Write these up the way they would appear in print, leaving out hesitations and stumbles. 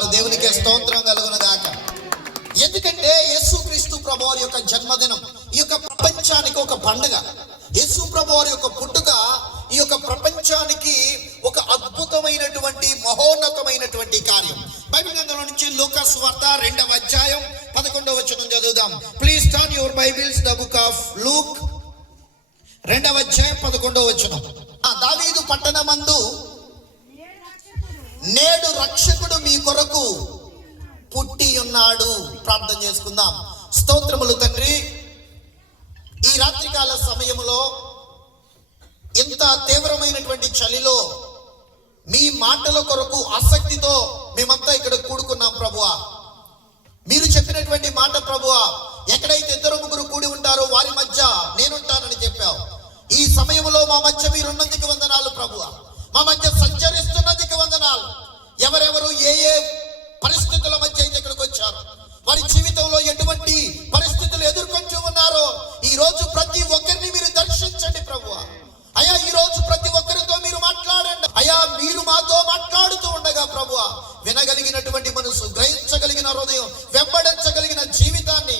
ఉన్నారు. దేవునికి స్తోత్రం కలుగును గాక. ఎందుకంటే యేసుక్రీస్తు ప్రభువారి యొక్క జన్మదినం ఈ యొక్క ప్రపంచానికి ఒక పండుగ. యేసు ప్రభువారి యొక్క పుట్టుక ఈ యొక్క ప్రపంచానికి ఒక అద్భుతమైనటువంటి మహోన్నతమైనటువంటి కార్యం. బైబిల్ గ్రంథంలో నుంచి లూకా సువార్త 2వ అధ్యాయం 11వ వచనం చదువుదాం. Please turn your Bibles the book of Luke 2వ అధ్యాయం 11వ వచనం. దావీదు పట్టణమందు నేడు రక్షకుడు మీ కొరకు పుట్టి ఉన్నాడు. ప్రార్థన చేసుకుందాం. స్తోత్రములు తండ్రి, ఈ రాత్రికాల సమయములో ఇంత తీవ్రమైనటువంటి చలిలో మీ మాటల కొరకు ఆసక్తితో మేమంతా ఇక్కడ కూడుకున్నాం ప్రభువా. మీరు చెప్పినటువంటి మాట ప్రభువా, ఎక్కడైతే 2-3 కూడి ఉంటారో వారి మధ్య నేనుంటానని చెప్పావు. ఈ సమయంలో మా మధ్య మీరున్నందుకు వందనాలు ప్రభువా. మా మధ్య సంచరిస్తున్నందుకు వందనాలు. ఎవరెవరు ఏ ఏ పరిస్థితుల మధ్య అయితే ఇక్కడికి వచ్చారు, వారి జీవితంలో ఎటువంటి పరిస్థితులు ఎదుర్కొంటూ ఉన్నారో ఈ రోజు ప్రతి ఒక్కరిని మీరు దర్శించండి ప్రభువా. అయ్యా, ఈ రోజు ప్రతి ఒక్కరితో మీరు మాట్లాడండి అయ్యా. మీరు మాతో మాట్లాడుతూ ఉండగా ప్రభువా, వినగలిగినటువంటి మనసు, గ్రహించగలిగిన హృదయం, వెంబడించగలిగిన జీవితాన్ని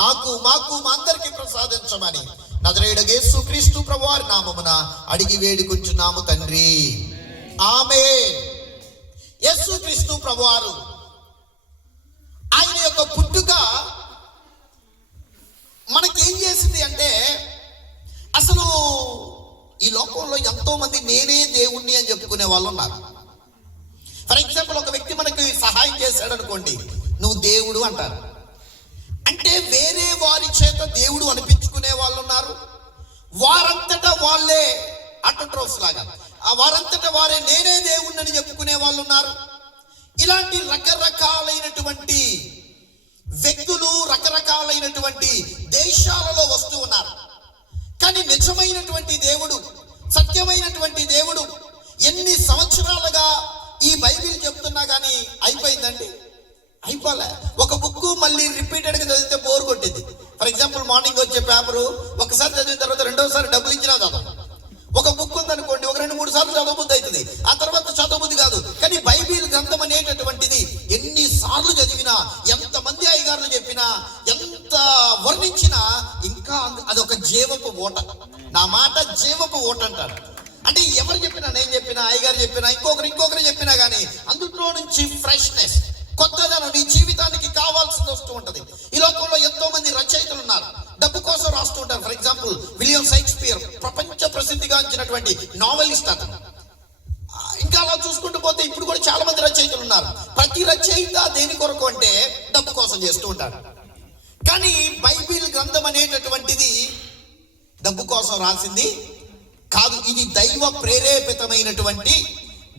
నాకు, మాకు, మా అందరికీ ప్రసాదించమని నజరేయుడగు యేసుక్రీస్తు ప్రభువారి నామమున అడిగి వేడుకుంటున్నాము తండ్రి, ఆమేన్. యేసుక్రీస్తు ప్రభువారు ఆయన యొక్క పుట్టుక మనకేం చేసింది అంటే, అసలు ఈ లోకంలో ఎంతో మంది నేనే దేవుణ్ణి అని చెప్పుకునే వాళ్ళు ఉన్నారు. ఫర్ ఎగ్జాంపుల్, ఒక వ్యక్తి మనకి సహాయం చేశాడు అనుకోండి, నువ్వు దేవుడు అంటారు. అంటే వేరే వారి చేత దేవుడు అనిపించుకునే వాళ్ళు ఉన్నారు. వారంతటా వాళ్ళే ఆటోట్రోఫ్స్ లాగా వారంతటా వారే నేనే దేవుణ్ణి అని చెప్పుకునే వాళ్ళు ఉన్నారు. ఇలాంటి రకరకాలైనటువంటి వ్యక్తులు రకరకాలైనటువంటి దేశాలలో వస్తూ ఉన్నారు. కానీ నిజమైనటువంటి దేవుడు, సత్యమైనటువంటి దేవుడు ఎన్ని సంవత్సరాలుగా ఈ బైబిల్ చెప్తున్నా కానీ అయిపోయిందండి? అయిపోలే. ఒక బుక్ మళ్ళీ రిపీటెడ్గా చదివితే బోర్ కొట్టింది. ఫర్ ఎగ్జాంపుల్, మార్నింగ్ వచ్చే పేపరు ఒకసారి చదివిన తర్వాత రెండోసారి డబ్బులు ఇచ్చినా చదవం. ఒక బుక్ ఉందనుకోండి, ఒక 2-3 సార్లు చదవబుద్ధి అవుతుంది, ఆ తర్వాత చదవబుద్ధి కాదు. కానీ బైబిల్ గ్రంథం అనేటటువంటిది ఎన్నిసార్లు చదివినా, ఎంతమంది అయ్యగారులు చెప్పినా, ఎంత వర్ణించినా ఇంకా అదొక జీవపు ఓట. నా మాట జీవపు ఓట అంటారు. అంటే ఎవరు చెప్పినా, నేను చెప్పినా, అయ్యగారు చెప్పినా, ఇంకొకరు చెప్పినా కానీ అందులో నుంచి ఫ్రెష్నెస్, కొత్తదనం నీ జీవితానికి కావాల్సింది వస్తూ ఉంటది. ఈ లోకంలో ఎంతో మంది రచయితలు ఉన్నారు, డబ్బు కోసం రాస్తూ ఉంటారు. ఫర్ ఎగ్జాంపుల్, విలియం షేక్స్పియర్ ప్రపంచ ప్రసిద్ధిగాంచినటువంటి నావెలిస్ట్ అతను. ఇంకా అలా చూసుకుంటూ పోతే ఇప్పుడు కూడా చాలా మంది రచయితలు ఉన్నారు. ప్రతి రచయిత దేని కొరకు అంటే డబ్బు కోసం చేస్తూ ఉంటారు. కానీ బైబిల్ గ్రంథం అనేటటువంటిది డబ్బు కోసం రాసింది కాదు. ఇది దైవ ప్రేరేపితమైనటువంటి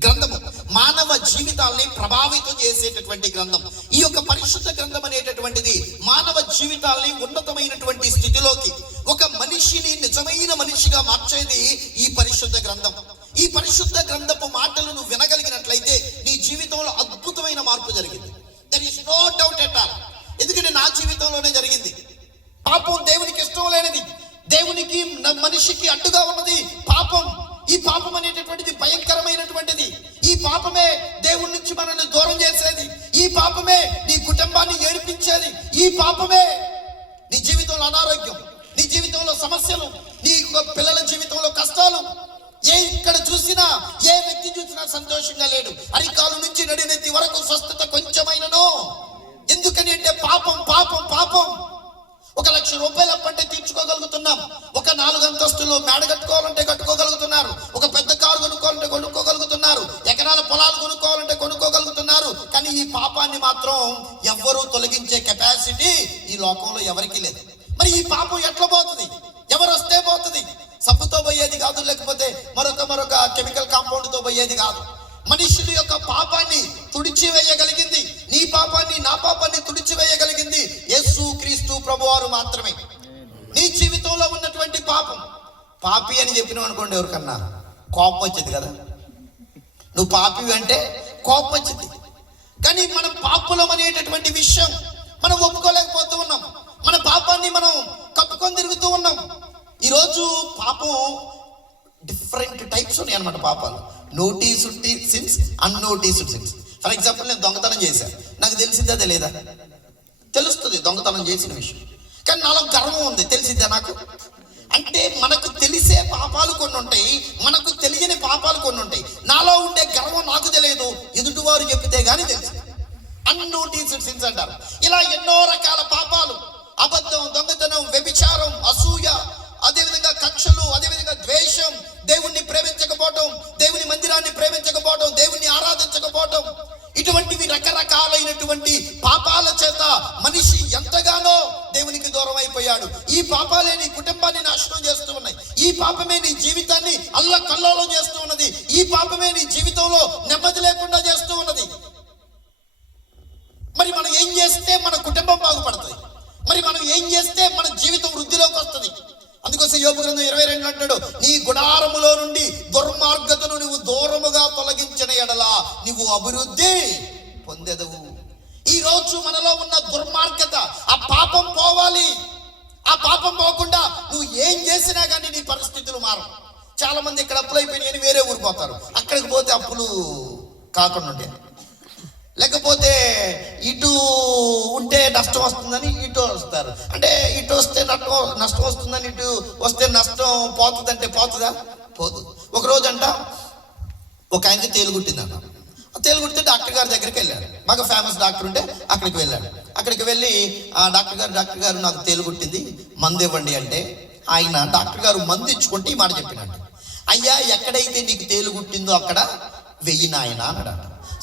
గ్రంథము, మానవ జీవితాల్ని ప్రభావితం చేసేటటువంటి గ్రంథం. ఈ యొక్క పరిశుద్ధ గ్రంథం అనేటటువంటిది మానవ జీవితాల్ని ఉన్నతమైనటువంటి స్థితిలోకి, ఒక మనిషిని నిజమైన మనిషిగా మార్చేది ఈ పరిశుద్ధ గ్రంథం. ఈ పరిశుద్ధ గ్రంథపు మాటలను వినగలిగినట్లయితే నీ జీవితంలో అద్భుతమైన మార్పు జరిగింది. There is no doubt at all. ఎందుకంటే నా జీవితంలోనే జరిగింది. పాపం దేవునికి ఇష్టం లేనిది, దేవునికి మనిషికి అడ్డుగా ఉన్నది పాపం. ఈ పాపం అనేటటువంటిది భయంకరమైనటువంటిది. ఈ పాపమే దేవుడి నుంచి మనల్ని దూరం చేసేది. ఈ పాపమే నీ కుటుంబాన్ని ఏడిపించేది. ఈ పాపమే నీ జీవితంలో అనారోగ్యం, నీ జీవితంలో సమస్యలు, నీ పిల్లల జీవితంలో కష్టాలు. ఇక్కడ చూసినా, ఏ వ్యక్తి చూసినా సంతోషంగా లేడు. అరికాలు నుంచి నడినెత్తి వరకు స్వస్థత కొంచెమైనను. ఎందుకని అంటే పాపం పాపం పాపం. 1,00,000 రూపాయలు అప్పంటే తీర్చుకోగలుగుతున్నాం. ఒక 4 అంతస్తులు మేడ కట్టుకోవాలంటే కట్టుకోగలుగుతున్నారు. ఒక పెద్ద కారు కొనుక్కోవాలంటే కొనుక్కోగలుగుతున్నారు. ఎకరాల పొలాలు కొనుక్కోవాలంటే కొనుక్కోగలుగుతున్నారు. కానీ ఈ పాపాన్ని మాత్రం ఎవ్వరూ తొలగించే కెపాసిటీ ఈ లోకంలో ఎవరికీ లేదు. మరి ఈ పాపం ఎట్లా పోతుంది? ఎవరు వస్తే పోతుంది? సబ్బుతో పోయేది కాదు, లేకపోతే మరొక కెమికల్ కాంపౌండ్ తో పోయేది కాదు. మనుషుల యొక్క పాపాన్ని తుడిచివేయగలిగింది, నీ పాపాన్ని, నా పాపాన్ని తుడిచివేయగలిగింది యేసుక్రీస్తు ప్రభువారు మాత్రమే. నీ జీవితంలో ఉన్నటువంటి పాపం, పాపి అని చెప్పినావు అనుకోండి, ఎవరికన్నా కోపం వచ్చింది కదా. నువ్వు పాపి అంటే కోపం వచ్చింది. కానీ మనం పాపులం అనేటటువంటి విషయం మనం ఒప్పుకోలేకపోతూ ఉన్నాం. మన పాపాన్ని మనం కప్పుకొని తిరుగుతూ ఉన్నాం. ఈరోజు పాపం డిఫరెంట్ టైప్స్ ఉన్నాయి అన్నమాట. పాపాలు noticed since, unnoticed since. For example నేను దొంగతనం చేశాను, నాకు తెలిసిద్దా తెలియదా? తెలుస్తుంది దొంగతనం చేసిన విషయం, కానీ నాలో గర్వం ఉంది, తెలిసిద్దా నాకు? అంటే మనకు తెలిసే పాపాలు కొన్ని ఉంటాయి, మనకు తెలియని పాపాలు కొన్ని ఉంటాయి. నాలో ఉండే గర్వం నాకు తెలియదు, ఎదుటివారు చెప్తే గానీ తెలుసు. అన్నోటీస్డ్ సిన్స్ అంటారు. ఇలా ఎన్నో రకాల పాపాలు, అబద్ధం, దొంగతనం, వ్యభిచారం, అసూయ, అదేవిధంగా కక్షలు, అదేవిధంగా ద్వేషం, దేవుణ్ణి ప్రేమించకపోవటం, దేవుని మందిరాన్ని ప్రేమించకపోవటం, దేవుణ్ణి ఆరాధించకపోవటం, ఇటువంటివి రకరకాలైనటువంటి పాపాల చేత మనిషి ఎంతగానో దేవునికి దూరం అయిపోయాడు. ఈ పాపాలే నీ కుటుంబాన్ని నాశనం చేస్తూ ఉన్నాయి. ఈ పాపమే నీ జీవితాన్ని అల్లకల్లోలం చేస్తూ ఉన్నది. ఈ పాపమే నీ జీవితంలో నెమ్మది లేకుండా చేస్తూ ఉన్నది. మరి మనం ఏం చేస్తే మన కుటుంబం బాగుపడుతుంది? మరి మనం ఏం చేస్తే మన జీవితం వృద్ధిలోకి వస్తుంది? అందుకోసం యోబు గ్రంథం 22 అంటాడు, నీ గుడారములో నుండి దుర్మార్గతను నువ్వు దూరముగా తొలగించిన ఎడల నువ్వు అభివృద్ధి పొందెదవు. ఈ రోజు మనలో ఉన్న దుర్మార్గత, ఆ పాపం పోవాలి. ఆ పాపం పోకుండా నువ్వు ఏం చేసినా కానీ నీ పరిస్థితులు మారవు. చాలా మంది ఇక్కడ అప్పులు అయిపోయినాయని వేరే ఊరు పోతారు, అక్కడికి పోతే అప్పులు కాకుండా ఉంటాయి. లేకపోతే ఇటు ఉంటే నష్టం వస్తుందని ఇటు వస్తారు, అంటే ఇటు వస్తే నష్టం వస్తుందని ఇటు వస్తే నష్టం పోతుందంటే పోతుందా? పోదు. ఒకరోజు అంట ఒక ఆయనకి తేలుగుట్టిందంట. తేలుగుట్టితే డాక్టర్ గారి దగ్గరికి వెళ్ళాడు. బాగా ఫేమస్ డాక్టర్ ఉంటే అక్కడికి వెళ్ళాడు. అక్కడికి వెళ్ళి ఆ డాక్టర్ గారు నాకు తేలుగుట్టింది, మందు ఇవ్వండి అంటే ఆయన డాక్టర్ గారు మందు ఇచ్చుకుంటే ఈ మాట చెప్పినట్టు, అయ్యా ఎక్కడైతే నీకు తేలుగుట్టిందో అక్కడ వెయ్యి నాయన అన్నాడు.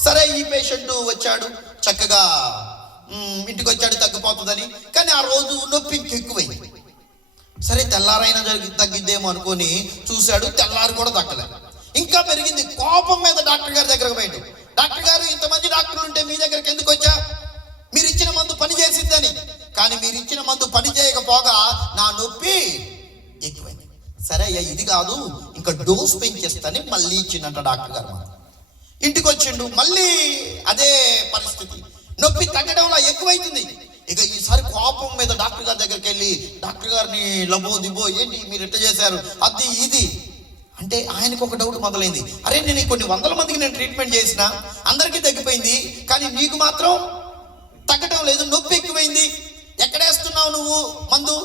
సరే, ఈ పేషెంట్ వచ్చాడు, చక్కగా ఇంటికి వచ్చాడు తగ్గిపోతుందని. కానీ ఆ రోజు నొప్పి ఇంకెక్కువైంది. సరే, తెల్లారైనా తగ్గిద్దేమో అనుకొని చూశాడు, తెల్లారు కూడా తగ్గలేదు, ఇంకా పెరిగింది. కోపం మీద డాక్టర్ గారి దగ్గరకు పోయాడు. డాక్టర్ గారు, ఇంతమంది డాక్టర్లు ఉంటే మీ దగ్గరికి ఎందుకు వచ్చా? మీరు ఇచ్చిన మందు పని చేసిద్దని. కానీ మీరు ఇచ్చిన మందు పని చేయకపోగా నా నొప్పి ఎక్కువైంది. సరే అయ్యా, ఇది కాదు, ఇంకా డోస్ పెంచేస్తాని మళ్ళీ ఇచ్చిందంట డాక్టర్ గారు. ఇంటికి వచ్చిండు, మళ్ళీ అదే పరిస్థితి, నొప్పి తగ్గడంలో ఎక్కువైతుంది. ఇక ఈసారి కోపం మీద డాక్టర్ గారి దగ్గరికి వెళ్ళి, డాక్టర్ గారిని లబో దిబో, ఏంటి మీరు ఎట్లా చేశారు, అది ఇది అంటే ఆయనకు ఒక డౌట్ మొదలైంది. అరే, నేను కొన్ని వందల మందికి నేను ట్రీట్మెంట్ చేసిన, అందరికీ తగ్గిపోయింది, కానీ నీకు మాత్రం తగ్గడం లేదు, నొప్పి ఎక్కువైంది. ఎక్కడ వేస్తున్నావు నువ్వు మందు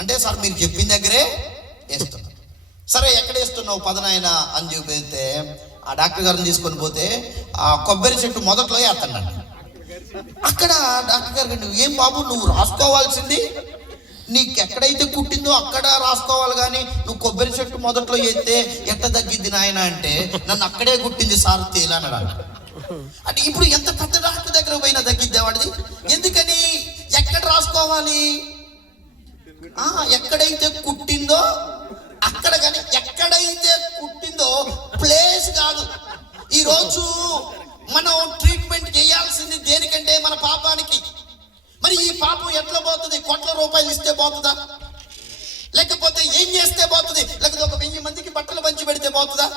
అంటే, సార్ మీరు చెప్పిన దగ్గరే వేస్తున్నా. సరే, ఎక్కడ వేస్తున్నావు పదనాయన అని చూపిస్తే ఆ డాక్టర్ గారిని తీసుకొని పోతే ఆ కొబ్బరి చెట్టు మొదట్లో వేస్తున్నాడు. అక్కడ డాక్టర్ గారు, ఏం బాబు నువ్వు రాసుకోవాల్సింది నీకు ఎక్కడైతే కుట్టిందో అక్కడ రాసుకోవాలి, కానీ నువ్వు కొబ్బరి చెట్టు మొదట్లో వేస్తే ఎట్ట తగ్గిద్ది నాయన అంటే, నన్ను అక్కడే కుట్టింది సార్ తేలన్నాడు. అంటే ఇప్పుడు ఎంత పెద్ద డాక్టర్ దగ్గర పోయినా తగ్గిద్దే వాడిది. ఎందుకని? ఎక్కడ రాసుకోవాలి? ఎక్కడైతే కుట్టిందో అక్కడ, కానీ ఎక్కడైతే కుట్టిందో ప్లేస్ కాదు. ఈరోజు మనం ట్రీట్మెంట్ చేయాల్సింది దేనికంటే మన పాపానికి. మరి ఈ పాపం ఎట్లా పోతుంది? కోట్ల రూపాయలు ఇస్తే పోతుందా? లేకపోతే ఏం చేస్తే పోతుంది? లేకపోతే ఒక 1000 మందికి బట్టలు పంచి పెడితే పోతుందా?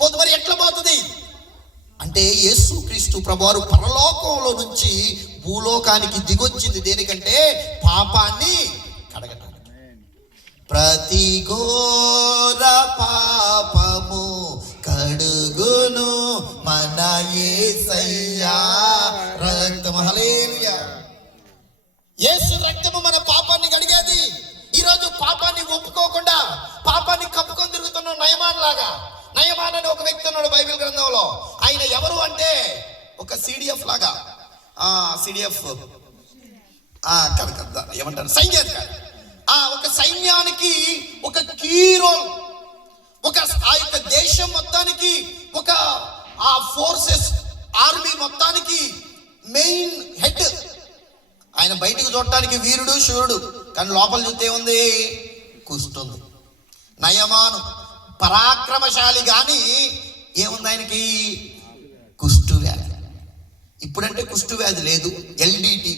పోదు. మరి ఎట్లా పోతుంది అంటే, యేసుక్రీస్తు ప్రభువారు పరలోకంలో నుంచి భూలోకానికి దిగొచ్చింది దేనికంటే? పాపాన్ని కడగటానికి. ప్రతి ఘోర పాపము కడుగును మన యేసయ్యా రక్తము. హల్లెలూయా. యేసు రక్తము మన పాపాన్ని కడిగేది. ఈరోజు పాపాన్ని ఒప్పుకోకుండా పాపాన్ని కప్పుకొని తిరుగుతున్న నయమాన్ లాగా. నయమాన్ అని ఒక వ్యక్తి ఉన్నాడు బైబిల్ గ్రంథంలో. ఆయన ఎవరు అంటే ఒక సిడిఎఫ్ లాగా, సిడిఎఫ్ కదా ఏమంటారు, సైన్యాధికారి. ఒక సైన్యానికి ఒక కీ రోల్, ఆ యొక్క దేశం మొత్తానికి, ఒక ఆ ఫోర్సెస్ ఆర్మీ మొత్తానికి మెయిన్ హెడ్. ఆయన బయటికి చూడటానికి వీరుడు శూరుడు, కానీ లోపల చూస్తే ఉంది కుష్టుంది. నయమాను పరాక్రమశాలి, కానీ ఏముంది ఆయనకి? కుష్టు వ్యాధి. ఇప్పుడంటే కుష్టు వ్యాధి లేదు, ఎండిటి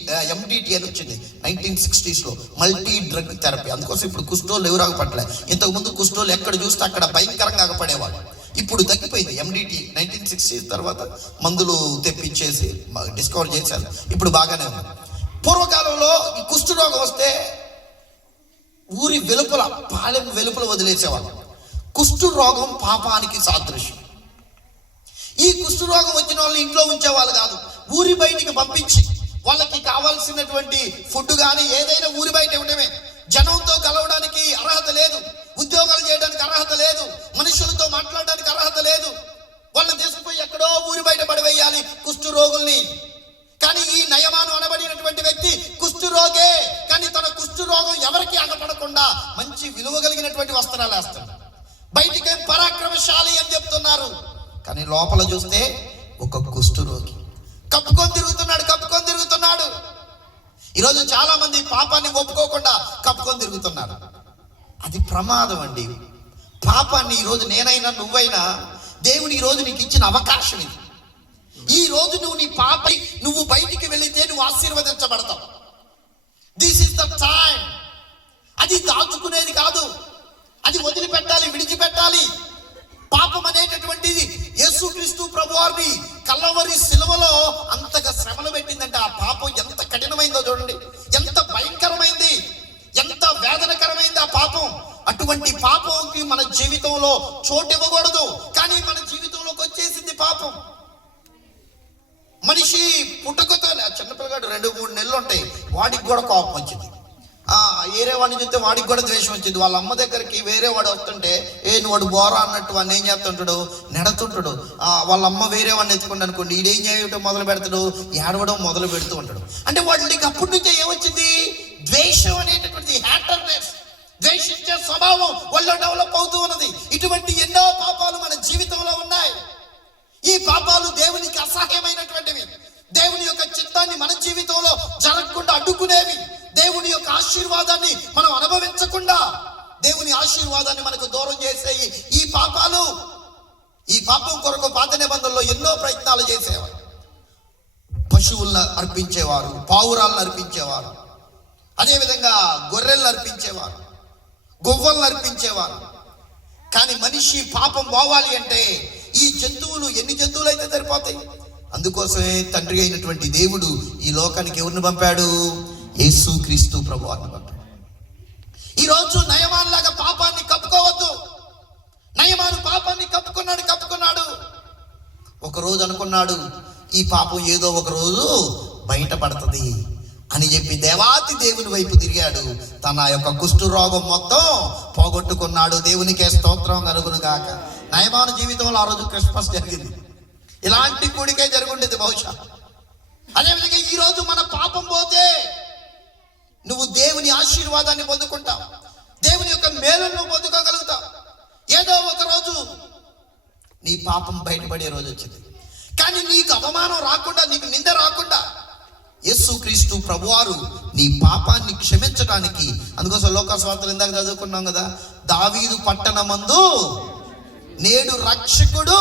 అని వచ్చింది 1960s మల్టీ డ్రగ్ థెరపీ. అందుకోసం ఇప్పుడు కుష్ఠోళ్ళు ఎవరు పట్టలే. ఇంతకుముందు కుష్ఠోళ్ళు ఎక్కడ చూస్తే అక్కడ భయంకరంగా ఆగపడేవాళ్ళు. ఇప్పుడు తగ్గిపోయింది. ఎండిటి 1960s తర్వాత మందులు తెప్పించేసి డిస్కవర్ చేశారు, ఇప్పుడు బాగానే ఉంది. పూర్వకాలంలో ఈ కుష్ఠు రోగం వస్తే ఊరి వెలుపల, పాలెం వెలుపల వదిలేసేవాళ్ళు. కుష్ఠు రోగం పాపానికి సాదృశ్యం. ఈ కుష్ఠరోగం వచ్చిన వాళ్ళని ఇంట్లో ఉంచేవాళ్ళు కాదు, ఊరి బయటికి పంపించి వాళ్ళకి కావాల్సినటువంటి ఫుడ్ కానీ ఏదైనా ఊరి బయట ఇవ్వడమే. జనంతో కలవడానికి అర్హత లేదు, ఉద్యోగాలు చేయడానికి అర్హత లేదు, మనుషులతో మాట్లాడడానికి అర్హత లేదు. వాళ్ళని తీసుకుపోయి ఎక్కడో ఊరి బయట పడివేయాలి కుష్ఠరోగుల్ని. కానీ ఈ నయమాను అనబడినటువంటి వ్యక్తి కుష్ఠరోగే, కానీ తన కుష్ఠరోగం ఎవరికి అగపడకుండా మంచి విలువ కలిగినటువంటి వస్త్రాలు వేస్తాడు. బయటికి పరాక్రమశాలి అని చెప్తున్నారు, కానీ లోపల చూస్తే ఒక కుష్ఠరోగి. కప్పుకొని తిరుగుతున్నాడు. ఈరోజు చాలా మంది పాపాన్ని ఒప్పుకోకుండా కప్పుకొని తిరుగుతున్నారు. అది ప్రమాదం అండి. పాపాన్ని ఈరోజు నేనైనా నువ్వైనా దేవుడు ఈరోజు నీకు ఇచ్చిన అవకాశం ఇది. ఈ రోజు నువ్వు బయటికి వెళితే నువ్వు ఆశీర్వదించబడతావు. This is the time. అది దాచుకునేది కాదు, అది వదిలిపెట్టాలి, విడిచిపెట్టాలి. పాపం అనేటటువంటిది యేసుక్రీస్తు ప్రభువారిని కల్వరి సిలువలో అంతగా శ్రమలు పెట్టిందంటే ఆ పాపం ఎంత కఠినమైందో చూడండి, ఎంత భయంకరమైంది, ఎంత వేదనకరమైంది ఆ పాపం. అటువంటి పాపంకి మన జీవితంలో చోటు ఇవ్వకూడదు. కానీ మన జీవితంలోకి వచ్చేసింది పాపం. మనిషి పుట్టుకతో, చిన్నపిల్లగాడు 2-3 నెలలు ఉంటాయి, వాడికి కూడా కోపం వచ్చింది. వేరే వాడిని చూస్తే వాడికి కూడా ద్వేషం వచ్చింది. వాళ్ళ అమ్మ దగ్గరికి వేరే వాడు వస్తుంటే వాడు బోరా అన్నట్టు వాడిని ఏం చేస్తుంటాడు, నెడుతుంటాడు. వాళ్ళ అమ్మ వేరే వాడిని ఎత్తుకుంటాడు అనుకోండి, ఈడేం చేయటం మొదలు పెడతాడు, ఏడవడం మొదలు పెడుతూ ఉంటాడు. అంటే వాళ్ళకి అప్పటి నుంచే ఏమొచ్చింది, ద్వేషం అనేటటువంటి హ్యాటర్నెస్, ద్వేషించే స్వభావం వాళ్ళు డెవలప్ అవుతూ ఉన్నది. ఇటువంటి ఎన్నో పాపాలు మన జీవితంలో ఉన్నాయి. ఈ పాపాలు దేవునికి అసహ్యమైనటువంటివి, దేవుని యొక్క చిత్తాన్ని మన జీవితంలో జరగకుండా అడ్డుకునేవి, దేవుని యొక్క ఆశీర్వాదాన్ని మనం అనుభవించకుండా దేవుని ఆశీర్వాదాన్ని మనకు దూరం చేసేవి ఈ పాపాలు. ఈ పాపం కొరకు పాత నిబంధనలో ఎన్నో ప్రయత్నాలు చేసేవారు. పశువులను అర్పించేవారు, పావురాలను అర్పించేవారు, అదేవిధంగా గొర్రెలను అర్పించేవారు, గొవ్వలను అర్పించేవారు. కానీ మనిషి పాపం పోవాలి అంటే ఈ జంతువులు, ఎన్ని జంతువులు అయితే సరిపోతాయి. అందుకోసమే తండ్రి అయినటువంటి దేవుడు ఈ లోకానికి ఎవరిని పంపాడు, యేసుక్రీస్తు ప్రభువారిని పంపాడు. ఈరోజు నయమాన్ లాగా పాపాన్ని కప్పుకోవద్దు. నయమాను పాపాన్ని కప్పుకున్నాడు. ఒకరోజు అనుకున్నాడు ఈ పాపం ఏదో ఒక రోజు బయటపడుతుంది అని చెప్పి దేవాతి దేవుని వైపు తిరిగాడు. తన యొక్క కుష్ఠరోగం మొత్తం పోగొట్టుకున్నాడు. దేవునికే స్తోత్రం కలుగును గాక. నయమాను జీవితంలో ఆ రోజు క్రిస్మస్ జరిగింది. ఇలాంటి కూడికే జరుగుండేది బహుశా. అదేవిధంగా ఈరోజు మన పాపం పోతే నువ్వు దేవుని ఆశీర్వాదాన్ని పొందుకుంటావు, దేవుని యొక్క మేలును నువ్వు పొందుకోగలుగుతావు. ఏదో ఒక రోజు నీ పాపం బయటపడే రోజు వచ్చింది. కానీ నీకు అవమానం రాకుండా, నీకు నింద రాకుండా యేసుక్రీస్తు ప్రభువారు నీ పాపాన్ని క్షమించడానికి, అందుకోసం లోకస్వార్తలు ఇందాక చదువుకున్నాం కదా, దావీదు పట్టణమందు నేడు రక్షకుడు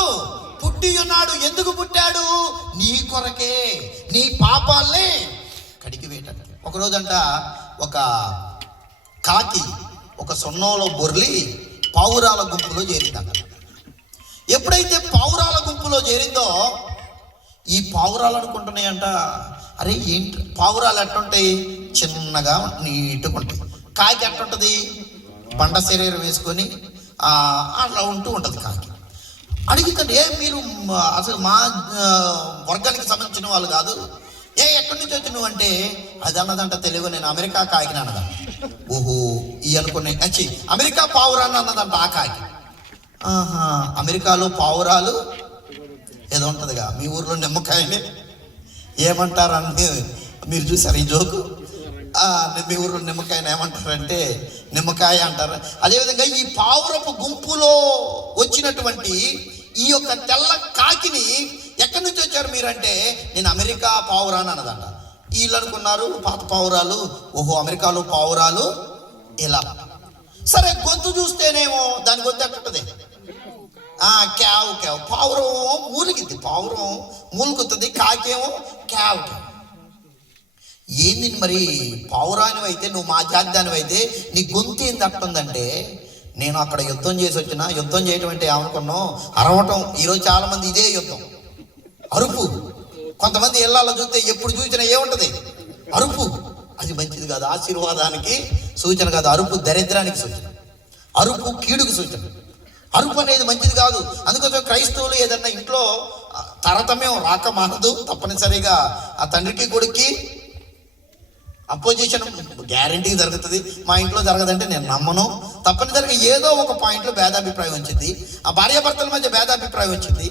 పుట్టి ఉన్నాడు. ఎందుకు పుట్టాడు, నీ కొరకే, నీ పాపాల్ని కడిగివేయటానికి. ఒకరోజంట ఒక కాకి ఒక సొన్నంలో బొర్లి పావురాల గుంపులో చేరిందంట. ఎప్పుడైతే పావురాల గుంపులో చేరిందో ఈ పావురాలు అనుకుంటున్నాయంట, అరే ఏంటి పావురాలు ఎట్టుంటాయి, చిన్నగా నీట్గా ఉంటాయి. కాకి ఎట్టుంటుంది, బండ శరీరం వేసుకొని అట్లా ఉంటూ ఉంటుంది కాకి. అడిగితే మీరు అసలు మా వర్గానికి సంబంధించిన వాళ్ళు కాదు, ఎక్కడి నుంచి వచ్చి నువ్వు అంటే అది అన్నదంట తెలుగు, నేను అమెరికా కాకిని అన్నదంట. ఓహో ఈ అనుకునే వచ్చి అమెరికా పావురాన్ని అన్నదంట ఆ కాకి. అమెరికాలో పావురాలు ఏదో ఉంటుందిగా, మీ ఊర్లో నిమ్మకాయని ఏమంటారు అని మీరు చూసారు ఈ జోకు. మీ ఊర్లో నిమ్మకాయని ఏమంటారంటే నిమ్మకాయ అంటారు. అదేవిధంగా ఈ పావురపు గుంపులో వచ్చినటువంటి ఈ యొక్క తెల్ల కాకిని ఎక్కడి నుంచి వచ్చారు మీరంటే నేను అమెరికా పావురాని అన్నదంట. వీళ్ళు అనుకున్నారు పాత పావురాలు, ఓహో అమెరికాలో పావురాలు ఇలా. సరే గొంతు చూస్తేనేమో దాని గొంతు ఎట్టుంటది, క్యావ్ క్యావ్. పావురం మూలిగిద్ది, పావురం మూలుగుతుంది, కాకేమో క్యావ్ క్యావ్. ఏంది మరి పావురానివి అయితే, నువ్వు మా జాతి అయితే నీ గొంతు ఏంది అట్టుందంటే, నేను అక్కడ యుద్ధం చేసి వచ్చిన, యుద్ధం చేయటం అంటే ఏమనుకున్నావు, అరవటం. ఈరోజు చాలా మంది ఇదే యుద్ధం, అరుపు. కొంతమంది ఇళ్ళల్లో చూస్తే ఎప్పుడు చూసినా ఏముంటది, అరుపు. అది మంచిది కాదు, ఆశీర్వాదానికి సూచన కాదు. అరుపు దరిద్రానికి సూచన, అరుపు కీడుకు సూచన. అరుపు అనేది మంచిది కాదు. అందుకోసం క్రైస్తవులు ఏదన్నా ఇంట్లో తరతమ్యం రాక మానదు. తప్పనిసరిగా ఆ తండ్రికి కొడుక్కి అపోజిషన్ గ్యారంటీ జరుగుతుంది. మా ఇంట్లో జరగదంటే నేను నమ్మను. తప్పనిసరిగా ఏదో ఒక పాయింట్లో భేదాభిప్రాయం వచ్చింది. ఆ భార్యాభర్తల మధ్య భేదాభిప్రాయం వచ్చింది.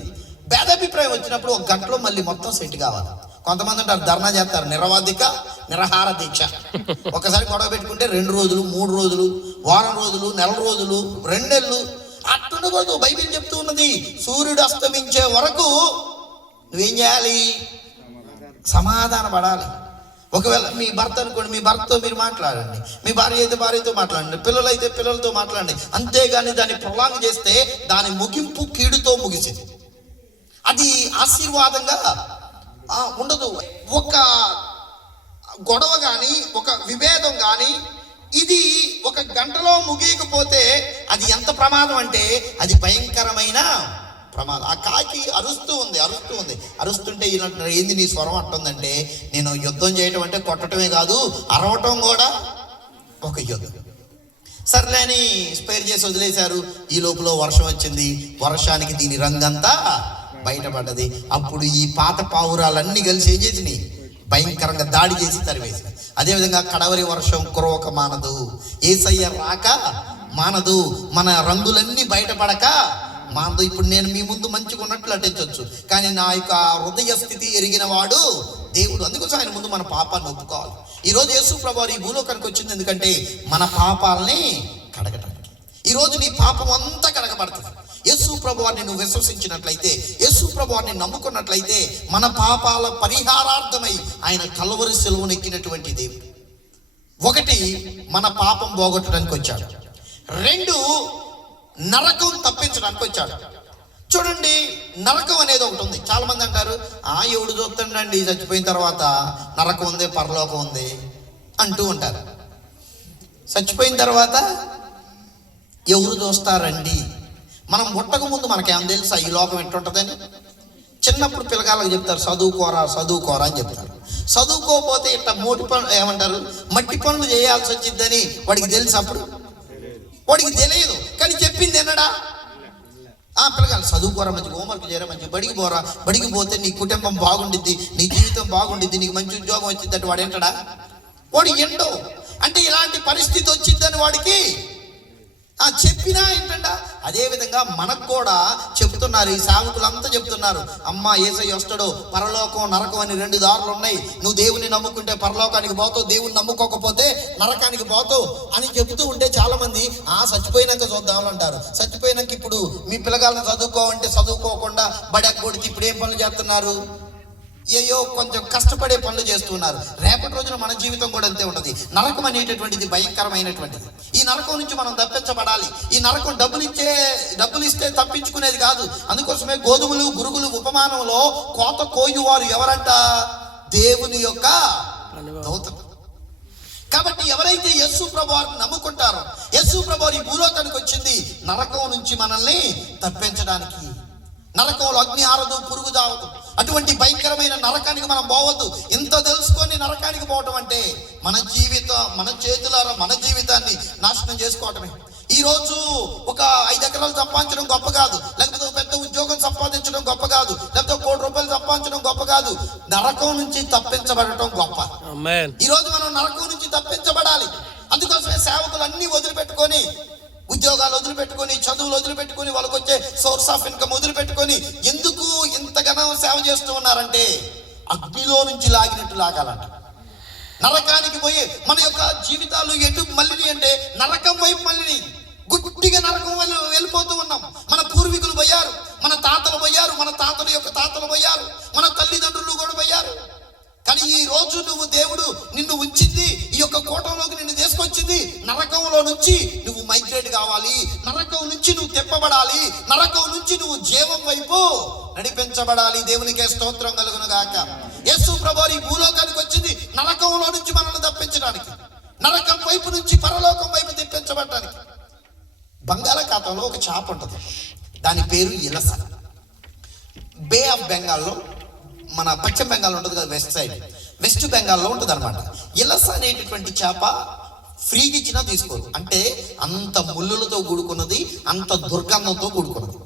భేదాభిప్రాయం వచ్చినప్పుడు ఒక గంటలో మళ్ళీ మొత్తం సెట్ కావాలి. కొంతమంది అంటారు ధర్నా చేస్తారు, నిరహార దీక్ష. ఒకసారి గొడవ పెట్టుకుంటే 2 రోజులు, 3 రోజులు, వారం రోజులు, నెల రోజులు, 2 నెలలు అట్టుండకూడదు. బైబిల్ చెప్తూ ఉన్నది, సూర్యుడు అస్తమించే వరకు నువ్వేం చేయాలి? సమాధాన పడాలి. ఒకవేళ మీ భర్త అనుకోండి, మీ భర్తతో మీరు మాట్లాడండి, మీ భార్య అయితే భార్యతో మాట్లాడండి, పిల్లలు అయితే పిల్లలతో మాట్లాడండి. అంతేగాని దాన్ని ప్రొలాంగ్ చేస్తే దాని ముగింపు కీడుతో ముగిసింది. అది ఆశీర్వాదంగా ఉండదు. ఒక గొడవ కానీ, ఒక విభేదం కానీ ఇది 1 గంటలో ముగియకపోతే అది ఎంత ప్రమాదం అంటే అది భయంకరమైన ప్రమాదం. ఆ కాకి అరుస్తుంటే ఏంది నీ స్వరం అట్టుందంటే, నేను యుద్ధం చేయటం అంటే కొట్టడమే కాదు, అరవటం కూడా ఒక యుద్ధం. సర్లేని స్పేర్ చేసి వదిలేశారు. ఈ లోపల వర్షం వచ్చింది. వర్షానికి దీని రంగంతా బయటపడ్డది. అప్పుడు ఈ పాత పావురాలన్నీ కలిసి ఏం చేసినాయి? భయంకరంగా దాడి చేసి తరివేసి. అదేవిధంగా కడవరి వర్షం కురవక మానదు, యేసయ్య రాక మానదు, మన రంగులన్నీ బయటపడక మానదు. ఇప్పుడు నేను మీ ముందు మంచిగా ఉన్నట్లు అటించవచ్చు, కానీ నా యొక్క హృదయ స్థితి ఎరిగిన వాడు దేవుడు. అందుకోసం ఆయన ముందు మన పాపాన్ని ఒప్పుకోవాలి. ఈరోజు యేసు ప్రభువారు ఈ భూలోకానికి వచ్చింది ఎందుకంటే మన పాపాలని కడగటానికి. ఈరోజు నీ పాపం అంతా కడగబడుతుంది. యేసు ప్రభువారిని నువ్వు విశ్వసించినట్లయితే, యేసు ప్రభువారిని నమ్ముకున్నట్లయితే మన పాపాల పరిహారార్థమై ఆయన కల్వరి సిలువను ఎక్కినటువంటి దేవుడు. 1 మన పాపం పోగొట్టడానికి వచ్చాడు. 2 నరకం తప్పించడానికి వచ్చాడు. చూడండి, నరకం అనేది ఒకటి ఉంది. చాలా మంది అంటారు, ఎవడు చూస్తుండండి చచ్చిపోయిన తర్వాత నరకం ఉంది, పరలోకం ఉంది అంటూ ఉంటారు. చచ్చిపోయిన తర్వాత ఎవరు చూస్తారండి? మనం పుట్టక ముందు మనకేం తెలుసా ఈ లోకం ఎట్టుంటుందని? చిన్నప్పుడు పిల్లగాళ్ళకి చెప్తారు, చదువుకోరా అని చెప్తారు. చదువుకోకపోతే ఇట్లా మట్టి పనులు చేయాల్సి వచ్చిందని వాడికి తెలుసు? అప్పుడు వాడికి తెలియదు, కానీ చెప్పింది ఎన్నడా? పిల్లగాళ్ళు చదువుకోరా, మంచి హోంవర్క్ చేయరా, మంచి బడికి పోతే నీ కుటుంబం బాగుండిద్ది, నీ జీవితం బాగుండిద్ది, నీకు మంచి ఉద్యోగం వచ్చింది అంటే వాడు ఏంటడా? వాడు ఎండో. అంటే ఇలాంటి పరిస్థితి వచ్చిందని వాడికి చెప్పినా ఏంటంట. అదేవిధంగా మనకు కూడా చెప్తున్నారు, ఈ సేవకులంతా చెప్తున్నారు, అమ్మ యేసయ్య వస్తాడు, పరలోకం నరకం అని 2 దారులు ఉన్నాయి. నువ్వు దేవుని నమ్ముకుంటే పరలోకానికి పోతావు, దేవుని నమ్ముకోకపోతే నరకానికి పోతావు అని చెబుతూ ఉంటే చాలా మంది చచ్చిపోయినాక చూద్దామని అంటారు. చచ్చిపోయినాక ఇప్పుడు మీ పిల్లగాళ్ళని చదువుకోవంటే చదువుకోకుండా బడెక్ కొడితే ఇప్పుడు ఏం పనులు చేస్తున్నారు? కొంచెం కష్టపడే పనులు చేస్తున్నారు. రేపటి రోజున మన జీవితం కూడా అంతే ఉంటుంది. నరకం అనేటటువంటిది భయంకరమైనటువంటిది. ఈ నరకం నుంచి మనం తప్పించబడాలి. ఈ నరకం డబ్బులు ఇస్తే తప్పించుకునేది కాదు. అందుకోసమే గోధుమలు గురుగులు ఉపమానంలో కోత కోయువారు ఎవరంట? దేవుని యొక్క దూతలు. కాబట్టి ఎవరైతే యేసు ప్రభువారిని నమ్ముకుంటారో, యేసు ప్రభువారు ఈ భూలోకానికి వచ్చింది నరకం నుంచి మనల్ని తప్పించడానికి. నరకంలో అగ్ని ఆరదు, పురుగు చావదు. అటువంటి భయంకరమైన నరకానికి మనం పోవద్దు. ఇంత తెలుసుకొని నరకానికి పోవటం అంటే మన చేతులారా మన జీవితాన్ని నాశనం చేసుకోవటమే. ఈరోజు ఒక 5 ఎకరాలు సంపాదించడం గొప్ప కాదు, లేకపోతే ఒక పెద్ద ఉద్యోగం సంపాదించడం గొప్ప కాదు, లేకపోతే 1 కోటి రూపాయలు సంపాదించడం గొప్ప కాదు. నరకం నుంచి తప్పించబడటం గొప్ప. ఈరోజు మనం నరకం నుంచి తప్పించబడాలి. అందుకోసమే సేవకులు అన్ని వదిలిపెట్టుకొని, ఉద్యోగాలు వదిలిపెట్టుకొని, చదువులు వదిలిపెట్టుకొని, వాళ్ళకి వచ్చే సోర్స్ ఆఫ్ ఇన్కమ్ వదిలిపెట్టుకొని ఎందుకు ఇంతగానో సేవ చేస్తూ ఉన్నారంటే అగ్నిలో నుంచి లాగినట్టు లాగాలంట. నరకానికి పోయి మన యొక్క జీవితాలు ఎటు మళ్ళీ అంటే నరకం వైపు మళ్ళీ గుడ్డిగా నరకం వెళ్ళిపోతూ ఉన్నాం. మన పూర్వీకులు పోయారు, మన తాతలు పోయారు, మన తాతల యొక్క తాతలు పోయారు, మన తల్లిదండ్రులు కూడా పోయారు. కానీ ఈ రోజు నువ్వు దేవుడు నిన్ను ఉంచింది, ఈ యొక్క కోటంలోకి నిన్ను తీసుకొచ్చింది. నరకంలో నుంచి నువ్వు మైగ్రేట్ కావాలి, నరకం నుంచి నువ్వు తెప్పబడాలి, నరకం నుంచి నువ్వు జీవం వైపు నడిపించబడాలి. దేవునికే స్తోత్రం కలుగును గాక. యేసు ప్రభువారు ఈ భూలోకానికి వచ్చింది నరకంలో నుంచి మనల్ని తప్పించడానికి, నరకం వైపు నుంచి పరలోకం వైపు తెప్పించబడటానికి. బంగాళాఖాతంలో ఒక చేప ఉంటుంది, దాని పేరు ఇలస. బే ఆఫ్ బెంగాల్లో, మన పశ్చిమ బెంగాల్ ఉంటుంది కదా, వెస్ట్ బెంగాల్లో ఉంటుంది అనమాట. ఇలస అనేటటువంటి చేప ఫ్రీగా ఇచ్చినా తీసుకోరు. అంటే అంత ముళ్ళులతో కూడుకున్నది, అంత దుర్గంధంతో కూడుకున్నది.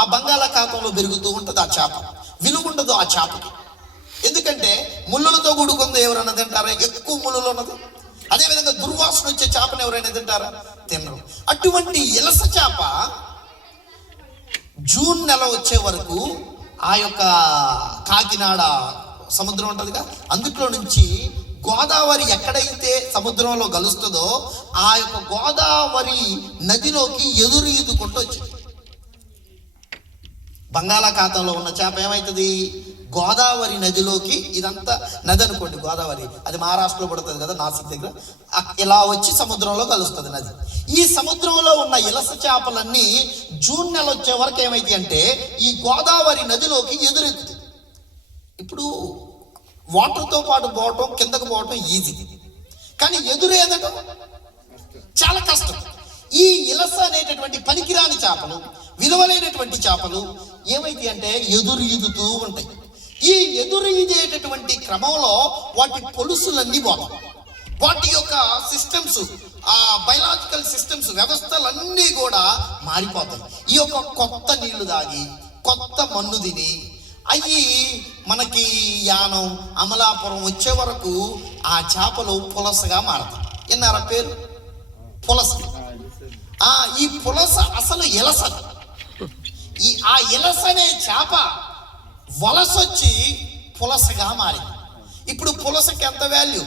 ఆ బంగాళాఖాతంలో పెరుగుతూ ఉంటుంది ఆ చేప. విలువ ఉండదు ఆ చేపకి. ఎందుకంటే ముళ్ళులతో కూడుకుంది, ఎవరైనా తింటారా? ఎక్కువ ముళ్ళులు ఉన్నది. అదేవిధంగా దుర్వాసన వచ్చే చేపను ఎవరైనా తింటారా? తినరు. అటువంటి ఇలస చేప జూన్ నెల వచ్చే వరకు ఆ యొక్క కాకినాడ సముద్రం ఉంటుందిగా, అందుట్లో నుంచి గోదావరి ఎక్కడైతే సముద్రంలో కలుస్తుందో ఆ యొక్క గోదావరి నదిలోకి ఎదురు ఈదుకుంటూ వచ్చింది. బంగాళాఖాతంలో ఉన్న చేప ఏమవుతుంది? గోదావరి నదిలోకి, ఇదంతా నది అనుకోండి గోదావరి, అది మహారాష్ట్రలో పడుతుంది కదా, నాసిక్ దగ్గర, ఇలా వచ్చి సముద్రంలో కలుస్తుంది నది. ఈ సముద్రంలో ఉన్న ఇలస చేపలన్నీ జూన్ నెల వచ్చే వరకు ఏమైంది అంటే ఈ గోదావరి నదిలోకి ఎదురెత్తుంది. ఇప్పుడు వాటర్తో పాటు పోవటం, కిందకు పోవటం ఈజీ, కానీ ఎదురేదటం చాలా కష్టం. ఈ ఇలస అనేటటువంటి పనికిరాని చేపలు, విలువలైనటువంటి చేపలు ఏమైంది అంటే ఎదురు ఈదుతూ ఉంటాయి. ఈ ఎదురు ఈదేటటువంటి క్రమంలో వాటి పొలుసులన్నీ పోతాయి. వాటి యొక్క సిస్టమ్స్, ఆ బయలాజికల్ సిస్టమ్స్, వ్యవస్థలన్నీ కూడా మారిపోతాయి. ఈ యొక్క కొత్త నీళ్లు తాగి, కొత్త మన్ను తిని, అవి మనకి యానం, అమలాపురం వచ్చే వరకు ఆ చేపలు పులసగా మారతాయి. విన్నారా పేరు? పులస. ఈ పులస అసలు ఇలస. ఆ ఇలస అనే చేప వలసొచ్చి పులసగా మారింది. ఇప్పుడు పులసకి ఎంత వాల్యూ?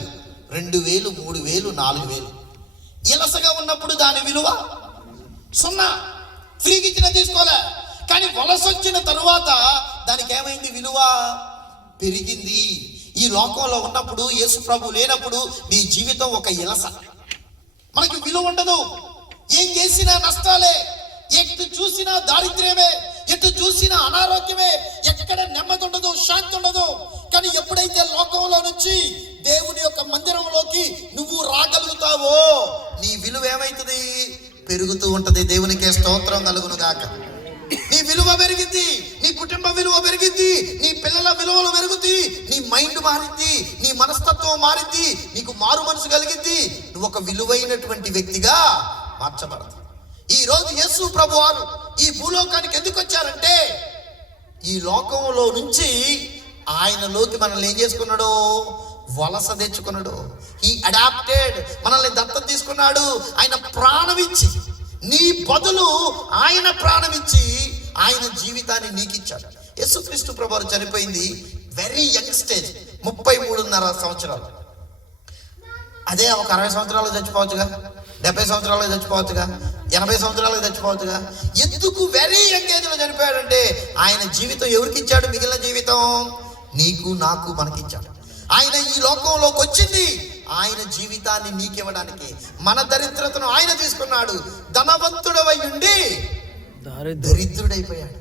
2000, 3000, 4000. ఇలసగా ఉన్నప్పుడు దాని విలువ 0. ఫ్రీకి ఇచ్చిన తీసుకోలే. కానీ వలసొచ్చిన తరువాత దానికి ఏమైంది? విలువ పెరిగింది. ఈ లోకంలో ఉన్నప్పుడు, యేసు ప్రభు లేనప్పుడు నీ జీవితం ఒక ఇలస. మనకి విలువ ఉండదు. ఏం చేసినా నష్టాలే, ఎటు చూసినా దారిద్ర్యమే, ఎటు చూసినా అనారోగ్యమే, ఎక్కడ నెమ్మది ఉండదు, శాంతి ఉండదు. కానీ ఎప్పుడైతే లోకంలో నుంచి దేవుని యొక్క మందిరంలోకి నువ్వు రాగలుగుతావో నీ విలువ ఏమైతుంది? పెరుగుతూ ఉంటది. దేవునికే స్తోత్రం కలుగును గాక. నీ విలువ పెరిగింది, నీ కుటుంబ విలువ పెరిగింది, నీ పిల్లల విలువలు పెరుగుతాయి, నీ మైండ్ మారింది, నీ మనస్తత్వం మారింది, నీకు మారు మనసు కలిగింది, నువ్వు ఒక విలువైనటువంటి వ్యక్తిగా మార్చబడతావు. ఈ రోజు యేసు ప్రభు వారు ఈ భూలోకానికి ఎందుకు వచ్చారంటే ఈ లోకంలో నుంచి ఆయనలోకి మనల్ని ఏం చేసుకున్నాడు? వలస తెచ్చుకున్నాడు. ఈ అడాప్టెడ్, మనల్ని దత్తత తీసుకున్నాడు. ఆయన ప్రాణం ఇచ్చి, నీ బదులు ఆయన ప్రాణం ఇచ్చి ఆయన జీవితాన్ని నీకిచ్చాడు. యేసుక్రీస్తు ప్రభు వారు చనిపోయింది వెరీ యంగ్ స్టేజ్, 33.5 సంవత్సరాలు. అదే ఒక 60 సంవత్సరాలు చచ్చిపోవచ్చుగా, 70 సంవత్సరాలకు చచ్చిపోవచ్చుగా, 80 సంవత్సరాలకు చచ్చిపోవచ్చుగా. ఎందుకు వెరీ యంగ్ ఏజ్ లో చనిపోయాడంటే ఆయన జీవితం ఎవరికి ఇచ్చాడు? మిగిలిన జీవితం నీకు, నాకు, మనకిచ్చాడు. ఆయన ఈ లోకంలోకి వచ్చింది ఆయన జీవితాన్ని నీకివ్వడానికి. మన దరిద్రతను ఆయన తీసుకున్నాడు. ధనవంతుడవై ఉండి దరిద్రుడైపోయాడు.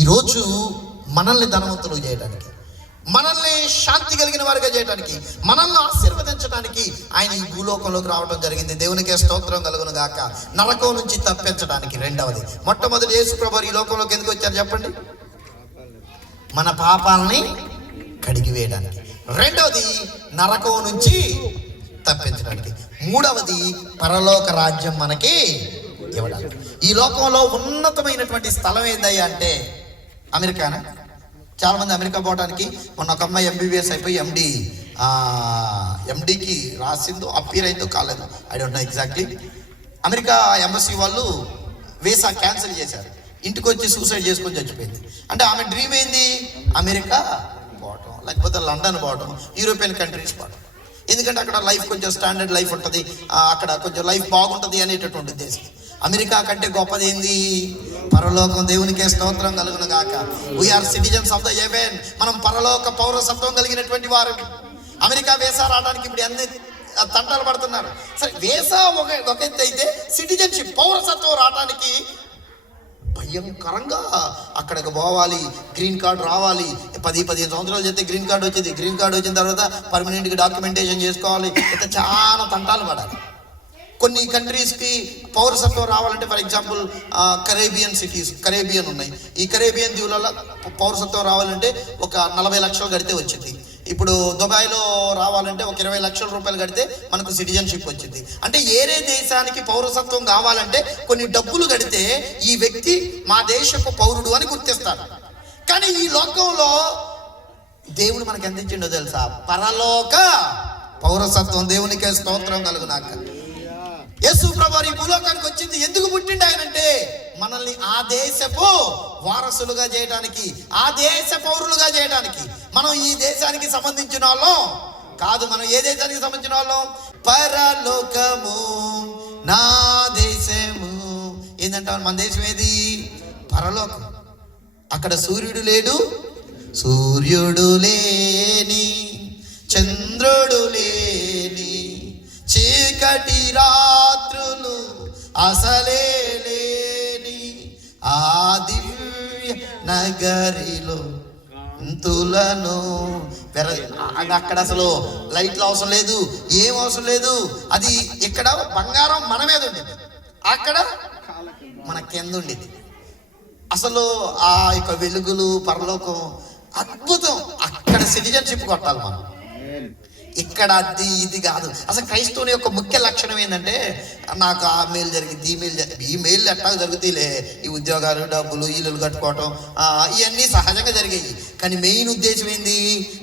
ఈరోజు మనల్ని ధనవంతులు చేయడానికి, మనల్ని శాంతి కలిగిన వారిగా చేయడానికి, మనల్ని ఆశీర్వదించడానికి ఆయన ఈ భూలోకంలోకి రావడం జరిగింది. దేవునికే స్తోత్రం కలుగును గాక. నరకం నుంచి తప్పించడానికి. రెండవది, మొట్టమొదటి యేసు ప్రభువు ఈ లోకంలోకి ఎందుకు వచ్చారు చెప్పండి? మన పాపాలని కడిగివేయడానికి. రెండవది, నరకం నుంచి తప్పించడానికి. మూడవది, పరలోక రాజ్యం మనకి ఇవ్వడానికి. ఈ లోకంలో ఉన్నతమైనటువంటి స్థలం ఏందయ్యా అంటే అమెరికానా? చాలా మంది అమెరికా పోవడానికి, మొన్న ఒక అమ్మాయి MBBS అయిపోయి ఎండికి రాసిందో, అప్పీర్ అయిందో కాలేదు, I don't know exactly. America embassy వాళ్ళు వీసా క్యాన్సిల్ చేశారు. ఇంటికి వచ్చి సూసైడ్ చేసుకొని చచ్చిపోయింది. అంటే ఆమె డ్రీమ్ ఏంది? అమెరికా పోవటం, లేకపోతే లండన్ పోవటం, యూరోపియన్ కంట్రీస్ పోవటం. ఎందుకంటే అక్కడ లైఫ్ కొంచెం స్టాండర్డ్ లైఫ్ ఉంటుంది, అక్కడ కొంచెం లైఫ్ బాగుంటుంది అనేటటువంటి ఉద్దేశం. అమెరికా కంటే గొప్పది ఏంది? పరలోకం. దేవునికే స్తోత్రం కలుగును గాక. We're citizens of the heaven. మనం పరలోక పౌరసత్వం కలిగినటువంటి వారు. అమెరికా వీసా రావడానికి ఇప్పుడు అన్ని తంటాలు పడుతున్నారు. సరే, వీసా ఒక ఎత్తు అయితే సిటిజన్షిప్, పౌరసత్వం రావడానికి భయంకరంగా అక్కడికి పోవాలి, గ్రీన్ కార్డు రావాలి. 10-15 సంవత్సరాలు చేస్తే గ్రీన్ కార్డు వచ్చింది. గ్రీన్ కార్డు వచ్చిన తర్వాత పర్మనెంట్గా డాక్యుమెంటేషన్ చేసుకోవాలి. అయితే చాలా తంటాలు పడాలి. కొన్ని కంట్రీస్కి పౌరసత్వం రావాలంటే, for example Caribbean cities, Caribbean ఉన్నాయి. ఈ కరేబియన్ దీవులలో పౌరసత్వం రావాలంటే ఒక 40 లక్షలు కడితే వచ్చింది. ఇప్పుడు దుబాయ్లో రావాలంటే ఒక 20 లక్షల రూపాయలు కడితే మనకు సిటిజన్షిప్ వచ్చింది. అంటే ఏరే దేశానికి పౌరసత్వం కావాలంటే కొన్ని డబ్బులు కడితే ఈ వ్యక్తి మా దేశపు పౌరుడు అని గుర్తిస్తారు. కానీ ఈ లోకంలో దేవుడు మనకి ఎంత ఇచ్చిండో తెలుసా? పరలోక పౌరసత్వం. దేవునికే స్తోత్రం కలుగునాక. యేసు ప్రభువు ఈ భూలోకానికి వచ్చింది ఎందుకు పుట్టిండు ఆయనంటే మనల్ని ఆ దేశపు వారసులుగా చేయడానికి, ఆ దేశ పౌరులుగా చేయడానికి. మనం ఈ దేశానికి సంబంధించిన వాళ్ళం కాదు. మనం ఏ దేశానికి సంబంధించిన వాళ్ళం? పరలోకము నా దేశము. ఏంటంటారు? మన దేశం ఏది? పరలోకం. అక్కడ సూర్యుడు లేడు, సూర్యుడు లేని, చంద్రుడు లేని, చీకటి రాత్రులు అసలే లేని ఆ దివ్య నగరిలో తులను అక్కడ అసలు లైట్లు అవసరం లేదు, ఏం అవసరం లేదు. అది ఇక్కడ బంగారం మన మీద ఉండేది, అక్కడ మన కింద ఉండేది. అసలు ఆ యొక్క వెలుగులు, పరలోకం అద్భుతం. అక్కడ సిటిజన్షిప్ కొట్టాలి మనం. ఇక్కడ అది ఇది కాదు. అసలు క్రైస్తవుని యొక్క ముఖ్య లక్షణం ఏంటంటే నాకు ఆ మేలు జరిగింది, ఈ మేలు ఎట్టా జరుగుతాయిలే, ఈ ఉద్యోగాలు, డబ్బులు, ఇల్లులు కట్టుకోవటం ఇవన్నీ సహజంగా జరిగాయి. కానీ మెయిన్ ఉద్దేశం ఏంది?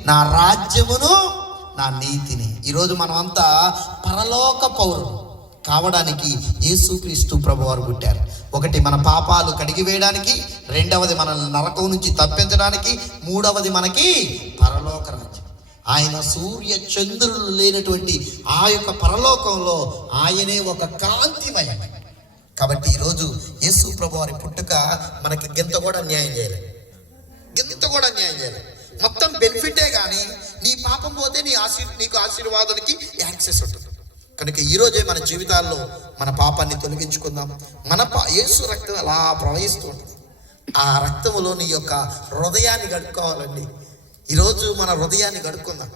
నా రాజ్యమును, నా నీతిని. ఈరోజు మనం అంతా పరలోక పౌరులు కావడానికి యేసుక్రీస్తు ప్రభువారు పుట్టారు. ఒకటి మన పాపాలు కడిగి వేయడానికి, రెండవది మనల్ని నరకం నుంచి తప్పించడానికి, మూడవది మనకి పరలోక రాజ్యం. ఆయన సూర్య చంద్రులు లేనటువంటి ఆ యొక్క పరలోకంలో ఆయనే ఒక కాంతిమయం. కాబట్టి ఈరోజు యేసు ప్రభువారి పుట్టుక మనకి గింత కూడా న్యాయం చేయాలి, గింత కూడా న్యాయం చేయాలి. మొత్తం బెనిఫిటే కానీ నీ పాపం పోతే నీకు ఆశీర్వాదానికి యాక్సెస్ ఉంటుంది. కనుక ఈరోజే మన జీవితాల్లో మన పాపాన్ని తొలగించుకుందాం. యేసు రక్తం అలా ప్రవహిస్తూ ఉంటుంది. ఆ రక్తములో నీ యొక్క హృదయాన్ని గడుపుకోవాలండి. ఈరోజు మన హృదయాన్ని గడుపుకుందాం.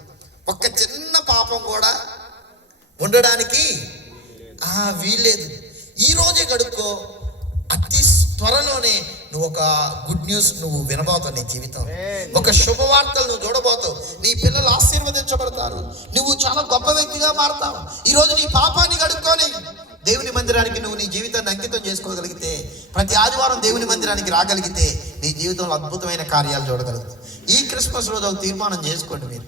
ఒక్క చిన్న పాపం కూడా ఉండడానికి వీల్లేదు. ఈరోజే గడుక్కో. అతి త్వరలోనే నువ్వు ఒక గుడ్ న్యూస్ నువ్వు వినబోతావు. నీ జీవితం ఒక శుభవార్తలు నువ్వు చూడబోతావు. నీ పిల్లలు ఆశీర్వదించబడతారు. నువ్వు చాలా గొప్ప వ్యక్తిగా మారుతావు. ఈరోజు నీ పాపాన్ని గడుక్కొని దేవుని మందిరానికి నువ్వు నీ జీవితాన్ని అంకితం చేసుకోగలిగితే, ప్రతి ఆదివారం దేవుని మందిరానికి రాగలిగితే నీ జీవితంలో అద్భుతమైన కార్యాలు చూడగలుగుతావు. ఈ క్రిస్మస్ రోజు ఒక తీర్మానం చేసుకోండి. మీరు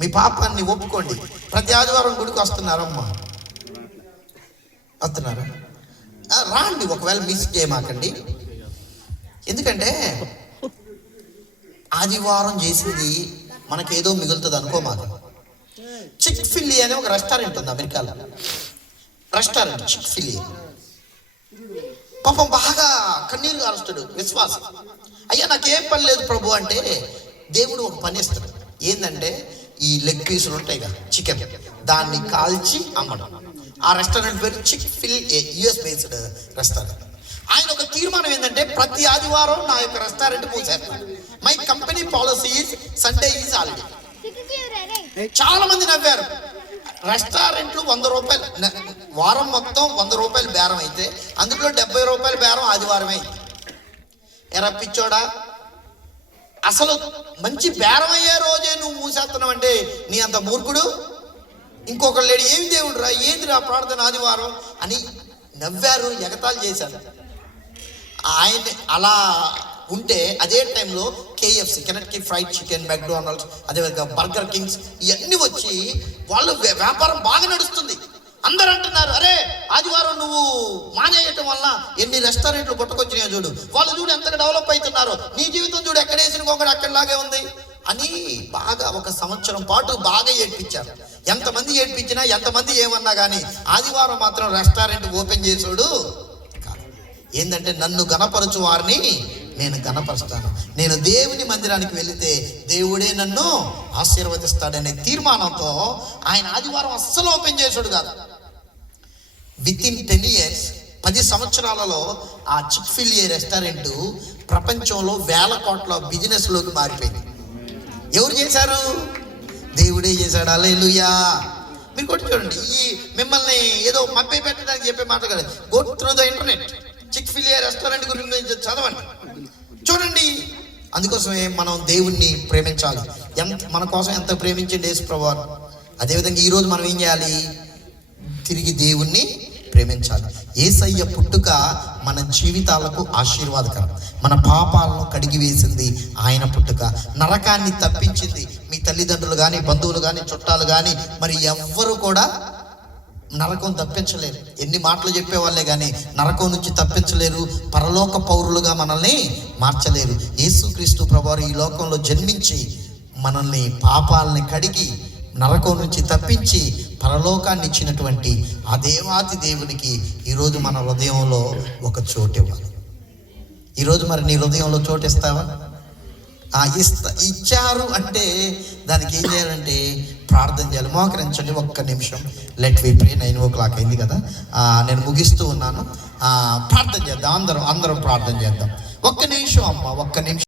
మీ పాపాన్ని ఒప్పుకోండి. ప్రతి ఆదివారం గుడికి వస్తున్నారమ్మా, వస్తున్నారా? రాండి. ఒకవేళ మిస్ చేయమాకండి. ఎందుకంటే ఆదివారం చేసేది మనకేదో మిగులుతుంది అనుకోమాక. చిక్ ఫిల్లీ అనే ఒక రెస్టారెంట్ ఉంది అమెరికాలో. రెస్టారెంట్ చిక్ ఫిల్లీ. పాపం బాగా కన్నీరు కారుస్తాడు విశ్వాసం. అయ్యా నాకేం పని లేదు ప్రభు అంటే దేవుడు ఒక పని ఇస్తాడు. ఏంటంటే ఈ లెగ్ పీసులు ఉంటాయి కదా, చికెన్, దాన్ని కాల్చి అమ్మడం. ఆ రెస్టారెంట్ పేరు Chick fil A, US based restaurant. ఆయన ఒక తీర్మానం ఏంటంటే ప్రతి ఆదివారం నా యొక్క రెస్టారెంట్ మూసేస్తాను. My company policy is Sunday is holiday. చాలా మంది నవ్వారు. రెస్టారెంట్లు 100 రూపాయలు వారం మొత్తం 100 రూపాయలు బేరం అయితే అందులో 70 రూపాయలు బేరం ఆదివారమే. ఎరా పిచ్చోడా, అసలు మంచి బేరం అయ్యే రోజే నువ్వు మూసేస్తున్నావు అంటే నీ అంత మూర్ఖుడు ఇంకొకరు లేడు. ఏమి దేవుడు రా, ఏందిరా ప్రార్థన ఆదివారం అని నవ్వారు, ఎగతాళి చేశారు. ఆయన అలా ఉంటే అదే టైంలో కేఎఫ్సి, కెనెక్టీ ఫ్రైడ్ చికెన్, మెక్డొనాల్డ్స్, అదేవిధంగా బర్గర్ కింగ్స్ ఇవన్నీ వచ్చి వాళ్ళు వ్యాపారం బాగా నడుస్తుంది. అందరూ అంటున్నారు, అరే ఆదివారం నువ్వు మానేయటం వల్ల ఎన్ని రెస్టారెంట్లు పుట్టుకొచ్చినాయో చూడు, వాళ్ళు చూడు ఎంతగా డెవలప్ అవుతున్నారు, నీ జీవితం చూడు ఎక్కడేసిన కొంగడు అక్కడలాగే ఉంది అని బాగా ఒక సంవత్సరం పాటు బాగా ఏడ్పించారు. ఎంతమంది ఏడ్పించినా, ఎంతమంది ఏమన్నా కానీ ఆదివారం మాత్రం రెస్టారెంట్ ఓపెన్ చేసాడు కాదు. ఏంటంటే నన్ను గణపరచు వారిని నేను గణపరుస్తాను, నేను దేవుని మందిరానికి వెళితే దేవుడే నన్ను ఆశీర్వదిస్తాడనే తీర్మానంతో ఆయన ఆదివారం అస్సలు ఓపెన్ చేసాడు కాదు. వితిన్ 10 years 10 సంవత్సరాలలో ఆ చిక్ ఫిల్ ఏ రెస్టారెంట్ ప్రపంచంలో 1000 కోట్ల బిజినెస్లోకి మారిపోయింది. ఎవరు చేశారు? దేవుడే చేశాడు. హల్లెలూయా. మీరు కొట్టి చూడండి. ఈ మిమ్మల్ని ఏదో మభ్య పెట్టడానికి చెప్పే మాట కదా. Go through the internet, Chick fil A restaurant గురించి చదవండి, చూడండి. అందుకోసమే మనం దేవుణ్ణి ప్రేమించాలి. మన కోసం ఎంత ప్రేమించండి యేసు ప్రభువారు. అదేవిధంగా ఈరోజు మనం ఏం చేయాలి? తిరిగి దేవుణ్ణి ప్రేమించాలి. యేసయ్య పుట్టుక మన జీవితాలకు ఆశీర్వాదకరం. మన పాపాలను కడిగి వేసింది ఆయన పుట్టుక. నరకాన్ని తప్పించింది. మీ తల్లిదండ్రులు కానీ, బంధువులు కానీ, చుట్టాలు కానీ, మరి ఎవ్వరు కూడా నరకం తప్పించలేరు. ఎన్ని మాటలు చెప్పేవాళ్ళే కానీ నరకం నుంచి తప్పించలేరు. పరలోక పౌరులుగా మనల్ని మార్చలేరు. యేసుక్రీస్తు ప్రభువారు ఈ లోకంలో జన్మించి మనల్ని, పాపాలని కడిగి నరకం నుంచి తప్పించి పరలోకాన్ని ఇచ్చినటువంటి ఆ దేవాతి దేవునికి ఈరోజు మన హృదయంలో ఒక చోటు ఇవ్వాలి. ఈరోజు మరి నీ హృదయంలో చోటు ఇస్తావా? ఇచ్చారు అంటే దానికి ఏం చేయాలంటే ప్రార్థన చేయాలి. మోకరించండి ఒక్క నిమిషం. Let we pray. 9 o'clock అయింది కదా, నేను ముగిస్తూ ఉన్నాను. ప్రార్థన చేద్దాం. అందరం ప్రార్థన చేద్దాం. ఒక్క నిమిషం అమ్మ, ఒక్క నిమిషం.